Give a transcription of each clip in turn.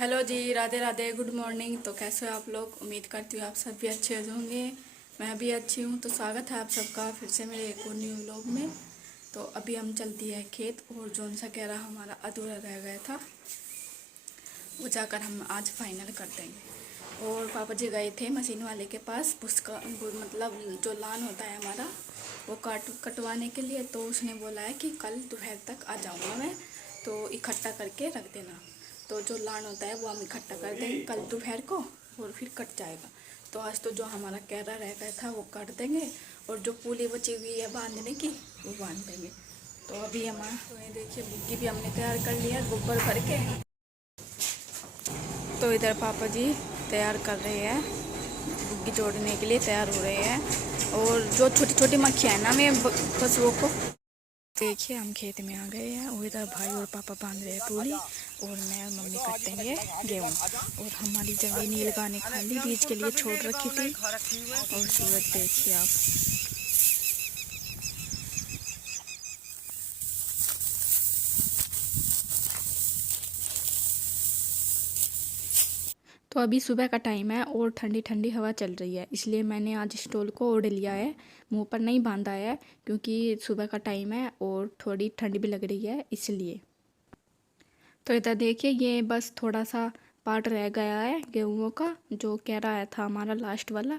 Hello जी, Radhe Radhe, good morning. तो कैसे हो आप लोग? उम्मीद करती हूँ आप सब भी अच्छे होंगे। मैं भी अच्छी हूँ। तो स्वागत है आप सबका फिर से मेरे एक और न्यू व्लॉग में। तो अभी हम चलती है खेत, और जोन सा कह रहा हमारा अधूरा रह गया था वो जाकर हम आज फाइनल कर देंगे। और पापा जी गए थे मशीन वाले के पास, उसका मतलब जो लान होता है हमारा वो कटवाने के लिए। तो उसने बोला है कि कल दोपहर तक आ जाऊँगा मैं, तो इकट्ठा करके रख देना। तो जो लान होता है वो हम इकट्ठा कर देंगे कल दोपहर को, और फिर कट जाएगा। तो आज तो जो हमारा कैरा रह गया था वो काट देंगे, और जो पुली बची हुई है बांधने की वो बांध देंगे। तो अभी हमारा तो ये देखिए बुग्गी भी हमने तैयार कर लिया गोबर भर के। तो इधर पापा जी तैयार कर रहे हैं, बुग्गी जोड़ने के लिए तैयार हो रहे हैं। और जो छोटी छोटी मक्खियाँ हैं ना मैं पशुओं को, देखिए हम खेत में आ गए हैं। और इधर भाई और पापा बांध रहे हैं पूरी, और मैं और मम्मी कटेंगे गेहूँ। और हमारी जगह नील गाने खाली बीज के लिए छोड़ रखी थी। और सूरज देखिए आप। तो अभी सुबह का टाइम है और ठंडी ठंडी हवा चल रही है, इसलिए मैंने आज स्टॉल को ओढ़ लिया है। मुंह पर नहीं बांधा है क्योंकि सुबह का टाइम है और थोड़ी ठंड भी लग रही है इसलिए। तो इधर देखिए ये बस थोड़ा सा पार्ट रह गया है गेहूँ का, जो कह रहा है था हमारा लास्ट वाला।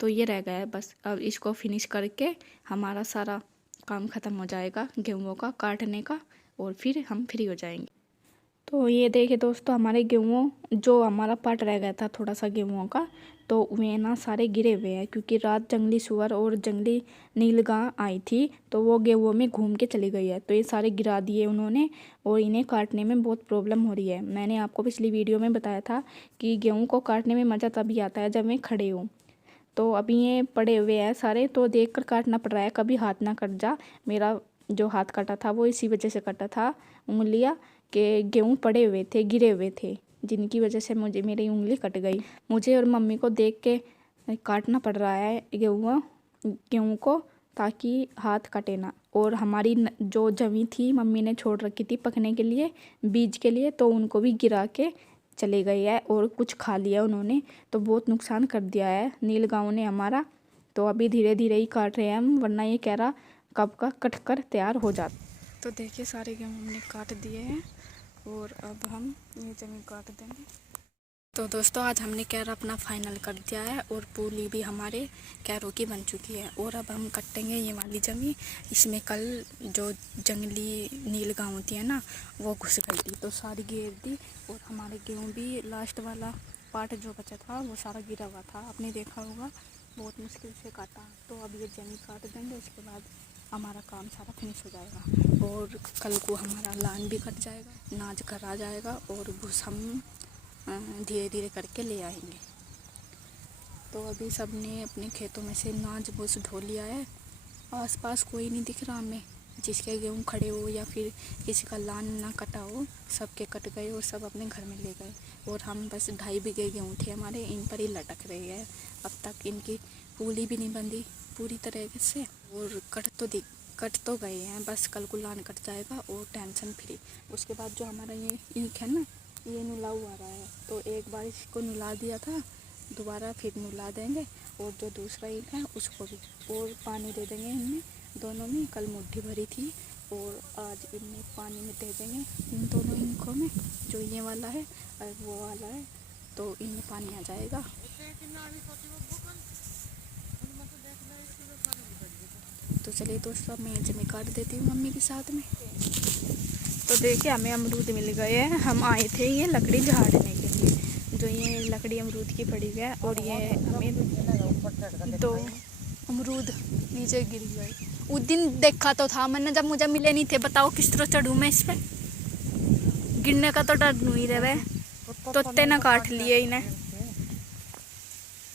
तो ये रह गया है बस, अब इसको फिनिश करके हमारा सारा काम ख़त्म हो जाएगा गेहूँ का काटने का, और फिर हम फ्री हो जाएंगे। तो ये देखिए दोस्तों, हमारे गेहूँ जो हमारा पार्ट रह गया था थोड़ा सा गेहूँ का, तो वे ना सारे गिरे हुए हैं क्योंकि रात जंगली सुअर और जंगली नीलगाय आई थी, तो वो गेहूँ में घूम के चली गई है। तो ये सारे गिरा दिए उन्होंने, और इन्हें काटने में बहुत प्रॉब्लम हो रही है। मैंने आपको पिछली वीडियो में बताया था कि गेहूँ को काटने में मज़ा तभी आता है जब मैं खड़े हूँ। तो अभी ये पड़े हुए हैं सारे, तो देख कर काटना पड़ रहा है, कभी हाथ ना कट जा। मेरा जो हाथ कटा था वो इसी वजह से कटा था, उंगलियाँ के गेहूँ पड़े हुए थे, गिरे हुए थे, जिनकी वजह से मुझे मेरी उंगली कट गई। मुझे और मम्मी को देख के काटना पड़ रहा है गेहूँ को, ताकि हाथ कटे ना। और हमारी जो जमी थी मम्मी ने छोड़ रखी थी पकने के लिए, बीज के लिए, तो उनको भी गिरा के चले गए हैं और कुछ खा लिया उन्होंने। तो बहुत नुकसान कर दिया है नीलगांव ने हमारा। तो अभी धीरे धीरे ही काट रहे हैं हम, वरना ये कह रहा कब का कट कर तैयार हो जाता। तो देखिए सारे गेहूँ हमने काट दिए हैं, और अब हम ये जमीन काट देंगे। तो दोस्तों आज हमने कैरा अपना फाइनल कर दिया है, और पूली भी हमारे कैरों की बन चुकी है। और अब हम कटेंगे ये वाली जमीन। इसमें कल जो जंगली नीलगाय होती है ना वो घुस गई थी, तो सारी घेर दी। और हमारे गेहूँ भी लास्ट वाला पार्ट जो बचा था वो सारा गिरा हुआ था, आपने देखा होगा, बहुत मुश्किल से काटा। तो अब ये जमीन काट देंगे, उसके बाद हमारा काम सारा फिनिश हो जाएगा। और कल को हमारा लान भी कट जाएगा, नाज घर आ जाएगा, और भूस हम धीरे धीरे करके ले आएंगे। तो अभी सब ने अपने खेतों में से नाज भूस ढो लिया है। आसपास कोई नहीं दिख रहा हमें जिसके गेहूँ खड़े हो या फिर किसी का लान ना कटा हो, सबके कट गए और सब अपने घर में ले गए। और हम बस 2.5 बीघे गेहूँ थे हमारे, इन पर ही लटक रहे हैं। अब तक इनकी पूली भी नहीं बंधी पूरी तरह से, और कट तो गए हैं, बस कल को लान कट जाएगा और टेंशन फ्री। उसके बाद जो हमारा ये ईख है ना, ये नुला हुआ रहा है, तो एक बार इसको नुला दिया था, दोबारा फिर नुला देंगे। और जो दूसरा ईख है उसको भी और पानी दे देंगे इनमें दोनों में। कल मुट्ठी भरी थी और आज इनमें पानी में दे देंगे इन दोनों ईखों में, जो ये वाला है और वो वाला है, तो इनमें पानी आ जाएगा। तो चलिए दोस्तों मैं जमी काट देती हूँ मम्मी के साथ में। तो देखिए हमें अमरूद मिल गए हैं, हम आए थे ये लकड़ी झाड़ने के लिए। जो ये लकड़ी अमरूद की पड़ी है, और ये हमें 2 अमरूद नीचे गिर गए। उस दिन देखा तो था मैंने, जब मुझे मिले नहीं थे। बताओ किस तरह चढ़ूँ मैं इस पर? गिरने का तो डर नहीं रहे, तोते ना काट लिए इन्हें।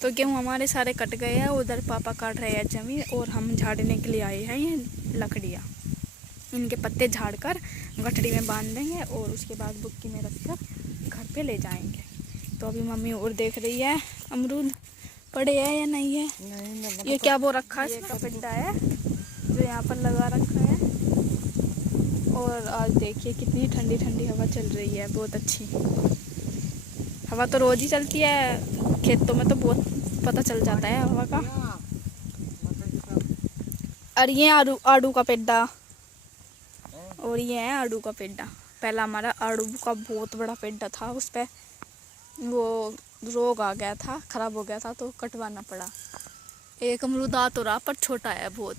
तो गेहूँ हमारे सारे कट गए हैं, उधर पापा काट रहे हैं जमीन, और हम झाड़ने के लिए आए हैं ये लकड़ियाँ। इनके पत्ते झाड़कर गठड़ी में बांध देंगे, और उसके बाद बुक्की में रखकर घर पे ले जाएंगे। तो अभी मम्मी और देख रही है अमरूद पड़े हैं या नहीं है। ये क्या वो रखा है, इसका पिंडा है जो यहाँ पर लगा रखा है। और आज देखिए कितनी ठंडी ठंडी हवा चल रही है, बहुत अच्छी। हवा तो रोज ही चलती है, खेतों में तो बहुत पता चल जाता है हवा का। और ये आड़ू आड़ू का पेड्डा, और ये है आड़ू का पेड्डा। पहला हमारा आड़ू का बहुत बड़ा पेड्डा था, उस पर वो रोग आ गया था, खराब हो गया था तो कटवाना पड़ा। एक अमरूद आ तो रहा पर छोटा है बहुत।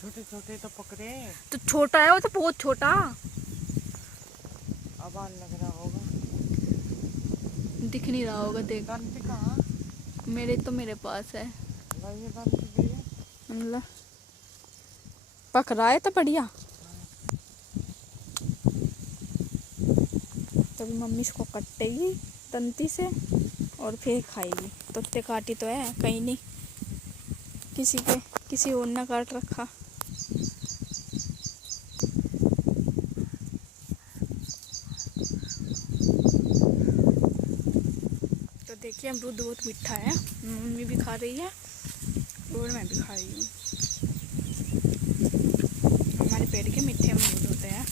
छोटे छोटे तो पकड़े तो छोटा है वो तो बहुत छोटा। अब लग रहा होगा, दिख नहीं रहा होगा, देख। कहाँ? मेरे पास है। ये भी है। मतलब पक रहा है तो बढ़िया। तभी मम्मी इसको कटेगी तंती से और फिर खाएगी। तो इतने काटी तो है, कहीं नहीं किसी और ने काट रखा। तो देखिए अमरूद बहुत मीठा है, मम्मी भी खा रही है और मैं भी खा रही हूँ। हमारे पेड़ के मीठे अमरूद होते हैं।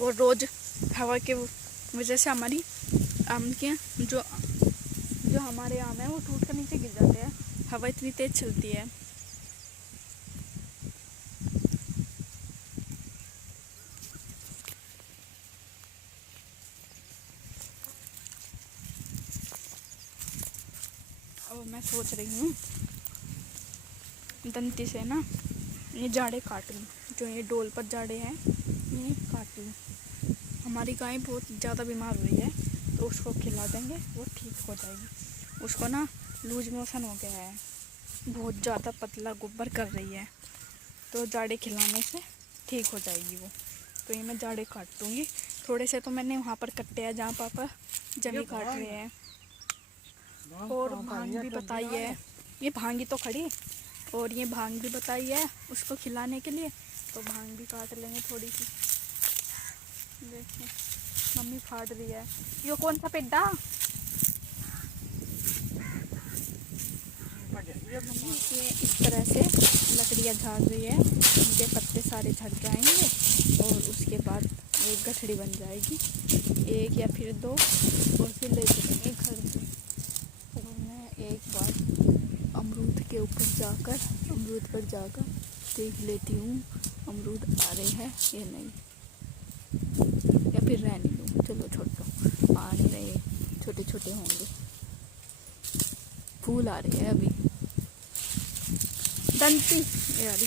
और रोज हवा के वजह से हमारी आम के जो हमारे आम है वो टूट कर नीचे गिर जाते हैं, हवा इतनी तेज चलती है। और मैं सोच रही हूँ दंती से ना ये जाड़े काट लूँ, जो ये डोल पर जाड़े हैं ये काट लूँ। हमारी गाय बहुत ज़्यादा बीमार हुई है तो उसको खिला देंगे, वो ठीक हो जाएगी। उसको ना लूज मोशन हो गया है, बहुत ज़्यादा पतला गोबर कर रही है, तो जाड़े खिलाने से ठीक हो जाएगी वो। तो ये मैं जाड़े काट दूँगी। थोड़े से तो मैंने वहाँ पर कट्टे हैं जहाँ पापा जमी काट रहे हैं। और भांग भी बताई है, ये भांगी तो खड़ी, और ये भांग भी बताई है उसको खिलाने के लिए, तो भांग भी काट लेंगे थोड़ी सी। देखिए मम्मी फाड़ रही है। ये कौन सा पेड्डा? मम्मी ये इस तरह से लकड़ियाँ झाड़ रही है, इनके पत्ते सारे झड़ जाएंगे और उसके बाद एक गठड़ी बन जाएगी, एक या फिर दो, और फिर ले चलेंगे घर से। और मैं एक बार अमरूद पर जाकर देख लेती हूँ अमरूद आ रहे हैं या नहीं, या फिर रहने दूँ। चलो छोड़ो, आ नहीं रहे, छोटे छोटे होंगे, फूल आ रहे हैं अभी। दंती यार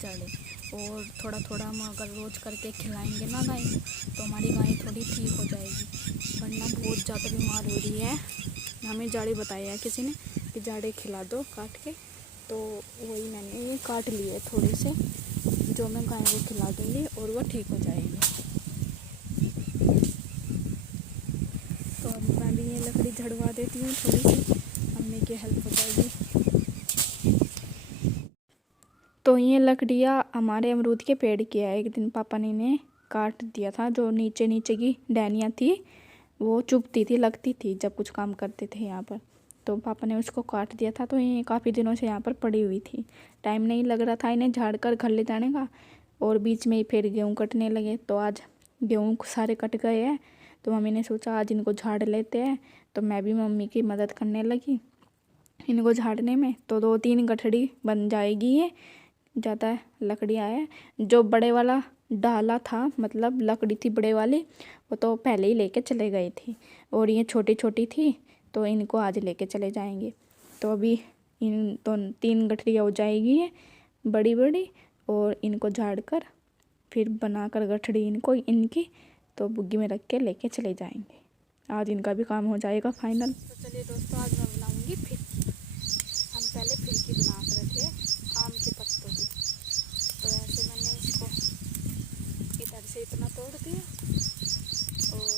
जाड़े, और थोड़ा थोड़ा हम अगर रोज़ करके खिलाएंगे ना गाय को तो हमारी गाय थोड़ी ठीक हो जाएगी, वरना बहुत ज़्यादा बीमार हो रही है। हमें जाड़े बताया है किसी ने कि जाड़े खिला दो काट के, तो वही मैंने ये काट लिए थोड़े से, जो मैं गाय को खिला दूँगी और वो ठीक हो जाएगी। तो अब मैं भी ये लकड़ी झड़वा देती हूँ थोड़ी सी, मम्मी की हेल्प हो जाएगी। तो ये लकड़ियाँ हमारे अमरूद के पेड़ की है, एक दिन पापा ने काट दिया था। जो नीचे नीचे की डैनियाँ थी वो चुभती थी, लगती थी जब कुछ काम करते थे यहाँ पर, तो पापा ने उसको काट दिया था। तो ये काफ़ी दिनों से यहाँ पर पड़ी हुई थी, टाइम नहीं लग रहा था इन्हें झाड़ कर घर ले जाने का, और बीच में ही फिर गेहूँ कटने लगे। तो आज गेहूँ सारे कट गए हैं, तो मम्मी ने सोचा आज इनको झाड़ लेते हैं, तो मैं भी मम्मी की मदद करने लगी इनको झाड़ने में। तो 2-3 गठड़ी बन जाएगी, ये ज़्यादा लकड़ियाँ है। जो बड़े वाला डाला था, मतलब लकड़ी थी बड़े वाली, वो तो पहले ही लेके चले गए थे, और ये छोटी छोटी थी तो इनको आज लेके चले जाएंगे। तो अभी इन तो 3 गठड़ियाँ हो जाएगी ये बड़ी बड़ी, और इनको झाड़ कर फिर बनाकर गठड़ी इनकी तो बुग्गी में रख के लेके चले जाएंगे। आज इनका भी काम हो जाएगा फाइनल। तो चलिए दोस्तों, आज मैं बनाऊँगी फिर। हम पहले फिरकी बना कर रखे आम के पत्तों की, तो ऐसे मैंने इसको इधर से इतना तोड़ दिया और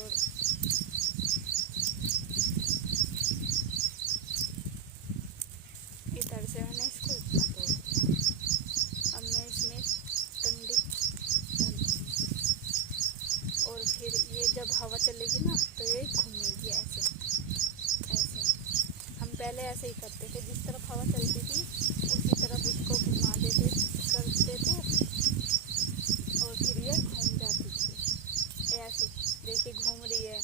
और फिर ये जब हवा चलेगी ना तो ये घूमेगी ऐसे ऐसे। हम पहले ऐसे ही करते थे, जिस तरफ हवा चलती थी उसी तरफ उसको घुमा देते करते थे और फिर ये घूम जाती थी ऐसे। देखिए घूम रही है।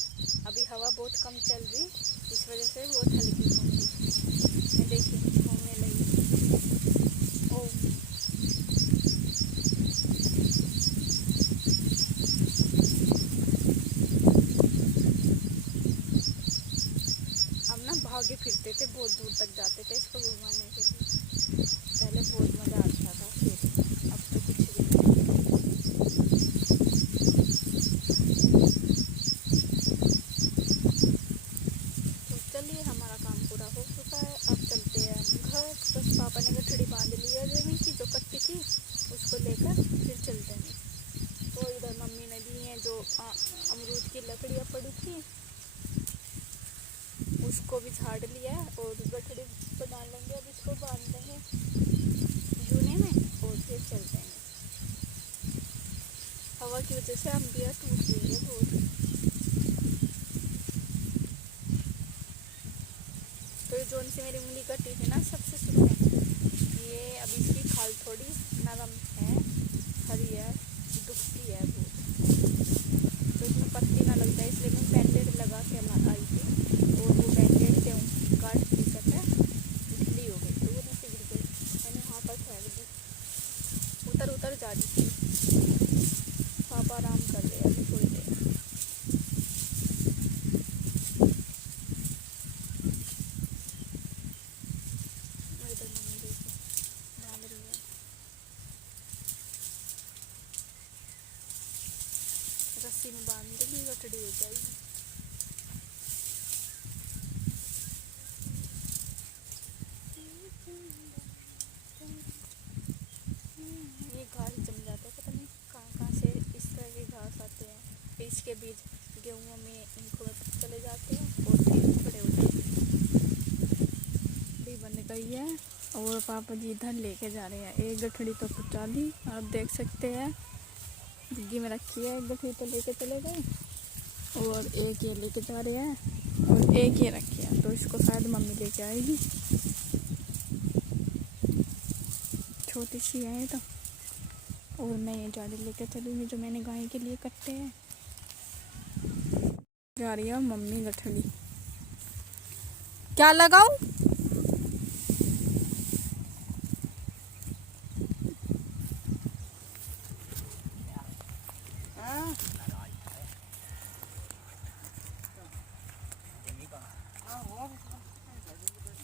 अभी हवा बहुत कम चल रही, इस वजह से बहुत हल्की घूम रही है। देखिए घूमने लगी। ओ हम ना भागे फिरते थे, बहुत दूर तक जाते थे इसको घुमाने के लिए। पहले बहुत मज़ा आता था, फिर अब तो कुछ भी नहीं। तो चलिए हमारा काम पूरा हो चुका है, अब चलते हैं हम घर। बस पापा ने गठड़ी बांध ली है जमीन की जो कट्टी थी, उसको लेकर फिर चलते हैं। तो इधर मम्मी ने दी है जो अमरूद की लकड़ियाँ पड़ी थी, उसको भी झाड़ लिया है और गठड़ी बना लेंगे। अब इसको बांध देंगे जूने में और फिर चलते हैं। हवा की वजह से अम्बिया टूट गई है बहुत। तो जोन से मेरी उंगली कटी थी ना सबसे शुरू में, ये अभी इसकी खाल थोड़ी नरम है, हरी है, दुखती है बहुत। तो इसमें पत्ती ना लग जाए इसलिए मैं बैंडेड लगा के आई थी और वो बैंडेड से काट की सतह ढीली हो गई तो वो नीचे गिर गई। मैंने वहाँ पर फेंक दी, उतर उतर जा रही थी। पापा आराम कर रहे हैं अभी थोड़ी देर। इधर मम्मी देखिए बांध रही है, रस्सी में बांध देगी गठड़ी हो जाएगी। ये घास जम जाता है, पता नहीं कहाँ कहाँ से इस तरह के घास आते हैं। फिर इसके बीज गेहूँ में इनको में चले जाते हैं और फिर बड़े हो जाते हैं। भी बन गई है और पापा जी इधर लेके जा रहे हैं। एक गठड़ी तो कुचा ली, आप देख सकते हैं डिग्गी में रखी है। एक गठड़ी तो लेके चले गए और एक ये लेके जा रहे हैं और एक ये रखी है, तो इसको शायद मम्मी लेके आएगी। छोटी सी है ये तो। और मैं ये जाली लेकर चलूँगी जो मैंने गाय के लिए कट्टे हैं। जा रही है मम्मी गठड़ी। क्या लगाऊं?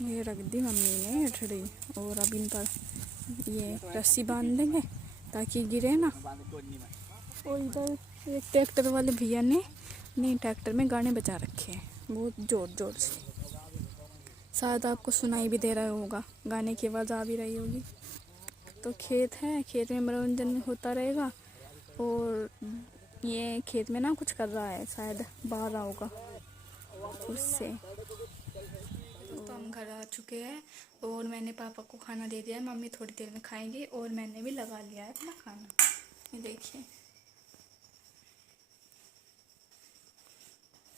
ये रख दी मम्मी ने गठड़ी और अब इन पर ये रस्सी बांध देंगे ताकि गिरे ना। और इधर एक ट्रैक्टर वाले भैया ने नहीं ट्रैक्टर में गाने बजा रखे हैं बहुत ज़ोर ज़ोर से, शायद आपको सुनाई भी दे रहा होगा, गाने की आवाज़ आ भी रही होगी। तो खेत है, खेत में मनोरंजन होता रहेगा और ये खेत में ना कुछ कर रहा है, शायद बाहर रहा होगा उससे। तो हम घर आ चुके हैं और मैंने पापा को खाना दे दिया है, मम्मी थोड़ी देर में खाएंगी और मैंने भी लगा लिया है अपना खाना। ये देखिए,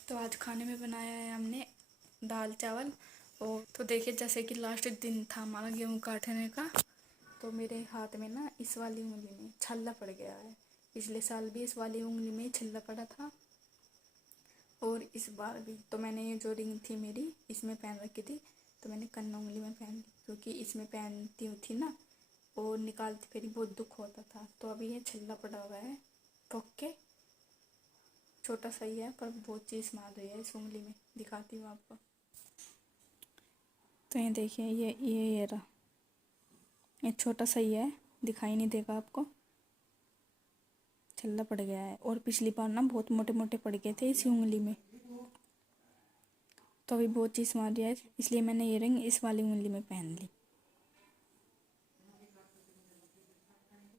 तो आज खाने में बनाया है हमने दाल चावल। और तो देखिए जैसे कि लास्ट दिन था हमारा गेहूँ काटने का, तो मेरे हाथ में ना इस वाली उंगली में छल्ला पड़ गया है। पिछले साल भी इस वाली उंगली में छल्ला पड़ा था और इस बार भी। तो मैंने ये जो रिंग थी मेरी इसमें पहन रखी थी, तो मैंने कन्ना उंगली में पहन ली क्योंकि इसमें पहनती थी ना और निकालती फिर बहुत दुख होता था। तो अभी ये छल्ला पड़ा हुआ है ठोक के, छोटा सा ही है पर बहुत चीज़ मार रही है इस उंगली में, दिखाती हूँ आपको। तो ये देखिए ये रहा, ये छोटा सा ही है, दिखाई नहीं देगा आपको, छल्ला पड़ गया है। और पिछली बार ना बहुत मोटे मोटे पड़ गए थे इसी उंगली में, तो अभी बहुत चीज़ मार रही है इसलिए मैंने ये रिंग इस वाली उंगली में पहन ली।